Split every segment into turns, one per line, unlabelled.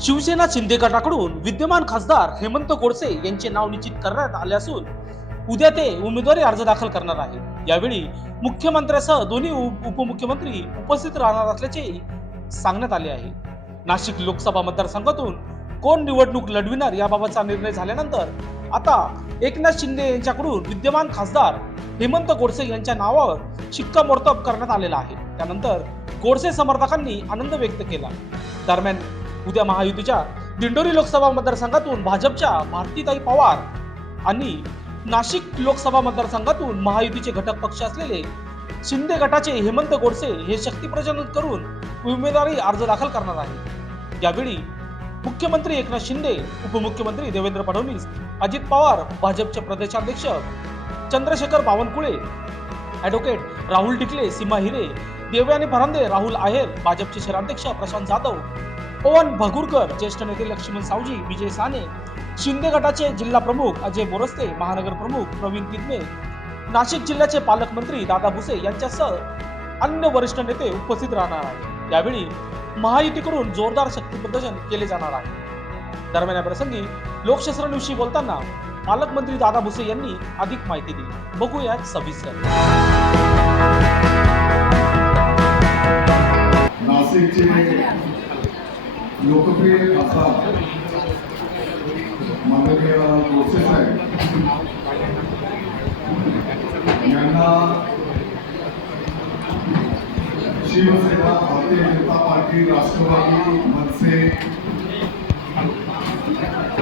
शिवसेना शिंदे गटाकडून विद्यमान खासदार हेमंत गोडसे यांचे नाव निश्चित करण्यात आले असून उद्या ते उमेदवारी अर्ज दाखल करणार आहेत. यावेळी मुख्यमंत्र्यासह दोन्ही उपमुख्यमंत्री उपस्थित राहणार असल्याचे सांगण्यात आले आहे. नाशिक लोकसभा मतदारसंघातून कोण निवडणूक लढविणार याबाबतचा निर्णय झाल्यानंतर आता एकनाथ शिंदे यांच्याकडून विद्यमान खासदार हेमंत गोडसे यांच्या नावावर शिक्कामोर्तब करण्यात आलेला आहे. त्यानंतर गोडसे समर्थकांनी आनंद व्यक्त केला. दरम्यान उद्या महायुतीच्या दिंडोरी लोकसभा मतदारसंघातून भाजपच्या भारतीताई पवार आणि नाशिक लोकसभा मतदारसंघातून महायुतीचे घटक पक्ष असलेले शिंदे गटाचे हेमंत गोडसे हे शक्तीप्रचलन करून उमेदवारी अर्ज दाखल करणार आहे यावेळी मुख्यमंत्री एकनाथ शिंदे उपमुख्यमंत्री देवेंद्र फडणवीस अजित पवार भाजपचे प्रदेशाध्यक्ष चंद्रशेखर बावनकुळे ॲडव्होकेट राहुल टिकले सीमा हिरे देवयानी फरांदे राहुल आहेर भाजपचे शहराध्यक्ष प्रशांत जाधव पवन भगुरकर ज्येष्ठ नेते लक्ष्मण सावजी विजय साने शिंदे गटाचे जिल्हा प्रमुख अजय बोरस्ते महानगर प्रमुख प्रवीण किदमे नाशिक जिल्ह्याचे पालकमंत्री दादा भुसे यांच्यासह अन्य वरिष्ठ नेते उपस्थित राहणार आहेत. यावेळी महायुतीकडून जोरदार शक्तीप्रदर्शन केले जाणार आहे. दरम्यान या प्रसंगी लोकशास्त्र बोलताना पालकमंत्री दादा भुसे यांनी अधिक माहिती दिली. बघूयात सविस्तर.
लोकप्रिय असा माननीय गोसे साहेब. यांना Shiv Sena Bharatiya Janata party Rashtrawadi Manse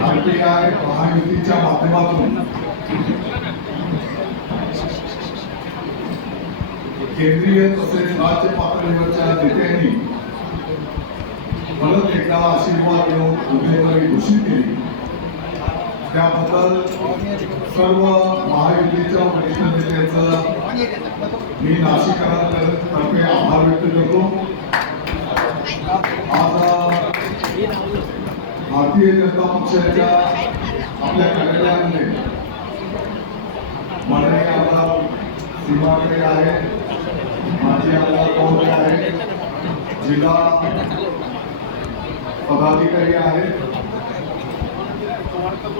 R P I महायुतीच्या माध्यमातून केंद्रीय तसेच राज्य पातळीवरच्या नेत्यांनी परत एकदा आशीर्वाद देऊन उमेदवारी घोषित केली. त्याबद्दल सर्व महायुतीच्या वरिष्ठ नेत्यांचं मी नाशिकरांतर्फे आभार व्यक्त करतो. आज भारतीय जनता पक्षाच्या आपल्या कार्यालयामध्ये माननीय आमदार सीमाकडे आहे माजी आमदार महोदय आहे जिल्हा पदाधिकारी आहेत.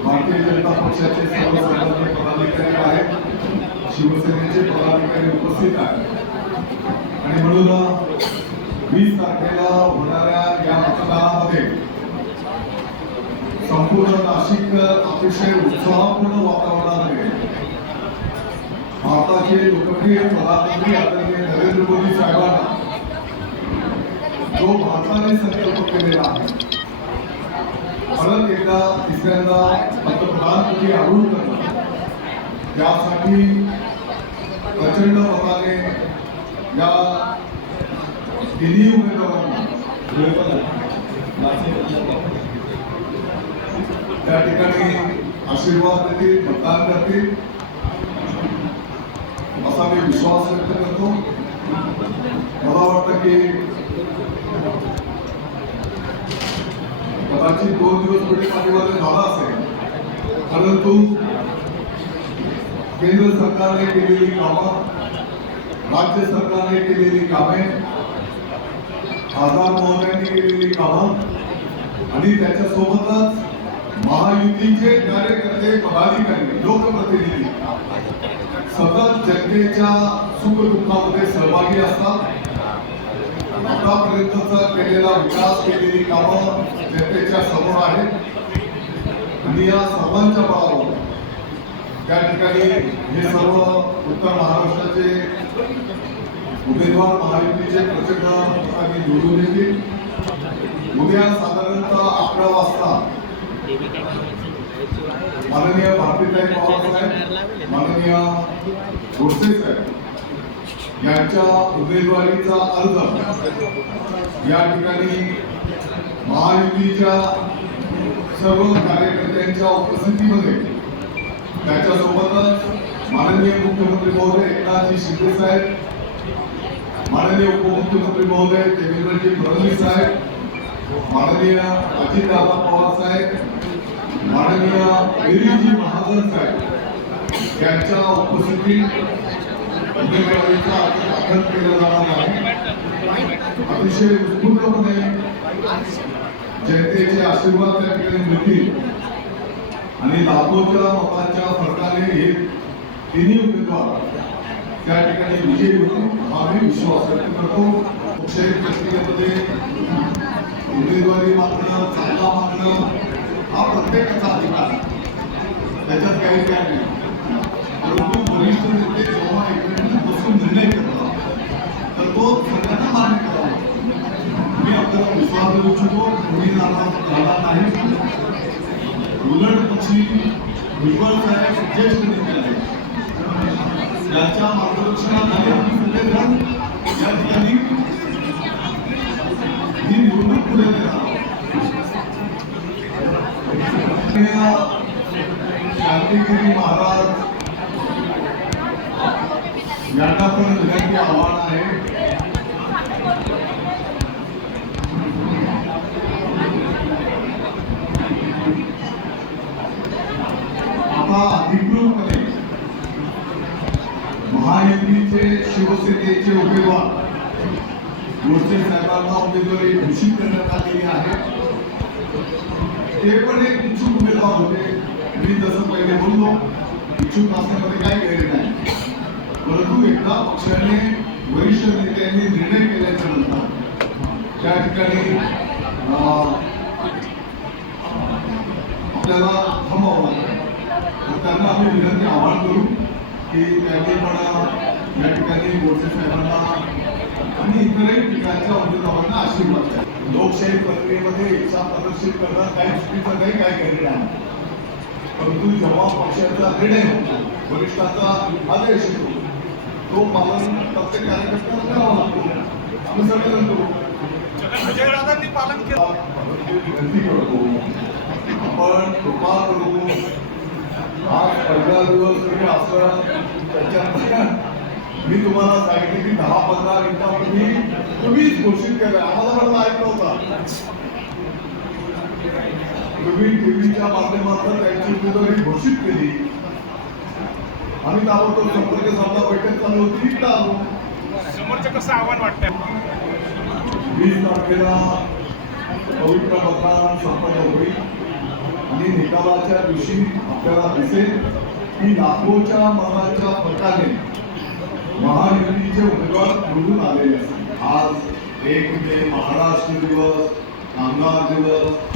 भारतीय जनता पक्षाचे सर्व पदाधिकारी आहेत. शिवसेनेचे पदाधिकारी उपस्थित आहेत. आणि म्हणून वीस तारखेला होणाऱ्या या मतदानामध्ये संपूर्ण नाशिक अतिशय उत्साहपूर्ण वातावरणामध्ये भारताचे लोकप्रिय प्रधानमंत्री आदरणीय नरेंद्र मोदी साहेबांना जो भारताने संकल्प केलेला आहे. परत एकदा तिसऱ्यांदा पंतप्रधानपदी आढळून करणं यासाठी प्रचंड मताने या तिन्ही उमेदवारांना त्या ठिकाणी आशीर्वाद देतील मतदान करतील. असा मी विश्वास व्यक्त करतो. मला वाटतं की कदाचित दोन दिवस पुढे पाठीमागे झाला असेल. परंतु केंद्र सरकारने केलेली कामं राज्य सरकारने केलेली कामे खासदार महोदयांनी केलेली कामं आणि त्याच्यासोबतच महायुतीचे कार्यकर्ते पदाधिकारी लोकप्रतिनिधी सतत जनतेच्या सुखदुःखामध्ये सहभागी असतात. आतापर्यंतचा केलेला विकास केलेली कामं जनतेच्या समोर आहेत. आणि या सर्वांच्या बळावर त्या ठिकाणी हे सर्व उत्तर महाराष्ट्राचे उमेदवार महायुतीचे प्रचंड मतांनी निवडून येतील. उद्या साधारणतः अकरा वाजता माननीय भारतीताई पवार साहेब माननीय गोडसे साहेब यांच्या उमेदवारीचा अर्ज या ठिकाणी महायुतीच्या सर्व कार्यकर्त्यांच्या उपस्थितीमध्ये त्याच्यासोबतच माननीय मुख्यमंत्री महोदय एकनाथजी शिंदे साहेब माननीय उपमुख्यमंत्री महोदय देवेंद्रजी फडणवीस साहेब माननीय अजितदादा पवार साहेब माननीय गिरीजी महाजन साहेब यांच्या उपस्थितीत उमेदवारीचा दाखल जाणार आहे अतिशय उत्स्फूर्तपणे जनतेचे आशीर्वाद त्या ठिकाणी मिळतील. आणि लाखोच्या मतांच्या फरकाने हे तिन्ही उमेदवार त्या ठिकाणी विजयी होतील हा मी विश्वास व्यक्त करतो. कुठल्याही प्रक्रियेमध्ये उमेदवारी मागणं चांगला मागणं हा प्रत्येकाचा अधिकार त्याच्यात काही काय नाही. परंतु वरिष्ठ नेते जेव्हा एकमेकांना बसून निर्णय करतात तर तो सगळ्यांना मान्य करावा मी आपल्याला विश्वास देऊ इच्छितो कोणी जाणार जाणार नाही उलट पक्षी भुजबळ साहेब ज्येष्ठ नेते आहेत त्यांच्या मार्गदर्शनाखाली आम्ही सगळेजण या ठिकाणी ही निवडणूक पुढे नेत आहोत शांतिगिरी महाराज यांना आव्हान आहे आता अधिकृतपणे महायुतीचे शिवसेनेचे उमेदवार गोडसे साहेबांना उमेदवारी घोषित करण्यात आलेली आहे. ते पण एक इच्छुक उमेदवार होते. मी जसं पहिले बोललो इच्छुक असण्यामध्ये काही गैर नाही परंतु एका पक्षाने वरिष्ठ नेत्यांनी निर्णय केल्याच्यानंतर त्या ठिकाणी आपल्याला थांबावं लागतं तर त्यांना आम्ही विनंती आवाहन करू की त्यांनी पण या ठिकाणी गोडसे साहेबांना आणि इतरही ठिकाणच्या उमेदवारांना आशीर्वाद द्या. लोकशाही प्रक्रियेमध्ये इच्छा प्रदर्शित करणं काही चुकीचं नाही काही घडलं आहे परंतु जेव्हा पक्षाचा निर्णय होतो वरिष्ठाचा आदेश येतो तो पालन प्रत्येक कार्यकर्त्याला आम्ही सगळेजण करू
पालन केलं
विनंती करतो आपण कृपा करू. आज पहिला दिवस जरी असं त्याच्यात मी तुम्हाला सांगितले की दहा पंधरा मिनिटापूर्वी तुम्हीच घोषित केलं. आम्हाला पण माहीत नव्हता. तुम्ही टीव्हीच्या माध्यमातून त्यांची उमेदवारी घोषित केली. आम्ही ताबडतोब संपर्क साधला बैठक चालू होती. आलो
समोरचं कसं आव्हान वाटतंय?
वीस तारखेला पवित्र मतदान संपन्न होईल. आणि निकालाच्या दिवशी आपल्याला दिसेल की लाखोच्या मतांच्या फरकाने महायुतीचे उमेदवार निवडून आलेले असतील आज एक म्हणजे महाराष्ट्र दिवस कामगार दिवस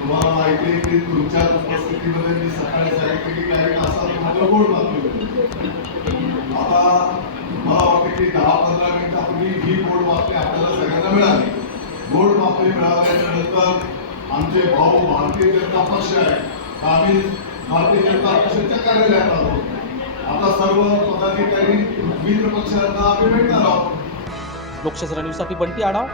तुम्हाला माहिती आहे की तुमच्या उपस्थितीमध्ये मी सकाळी सांगितले की काही तासात तुम्हाला गोड मागतो आता मला वाटतं की दहा पंधरा मिनिटापूर्वी ही गोड बातमी आपल्याला सगळ्यांना मिळाली. गोड बातमी मिळाल्यानंतर आमचे भाऊ भारतीय जनता पक्ष आहे. आम्ही भारतीय जनता पक्षाच्या कार्यालयात आहोत आता सर्व पदाधिकारी मित्र पक्षांना आम्ही भेटणार आहोत.
लोकशाही न्यूजसाठी बंटी आढाव.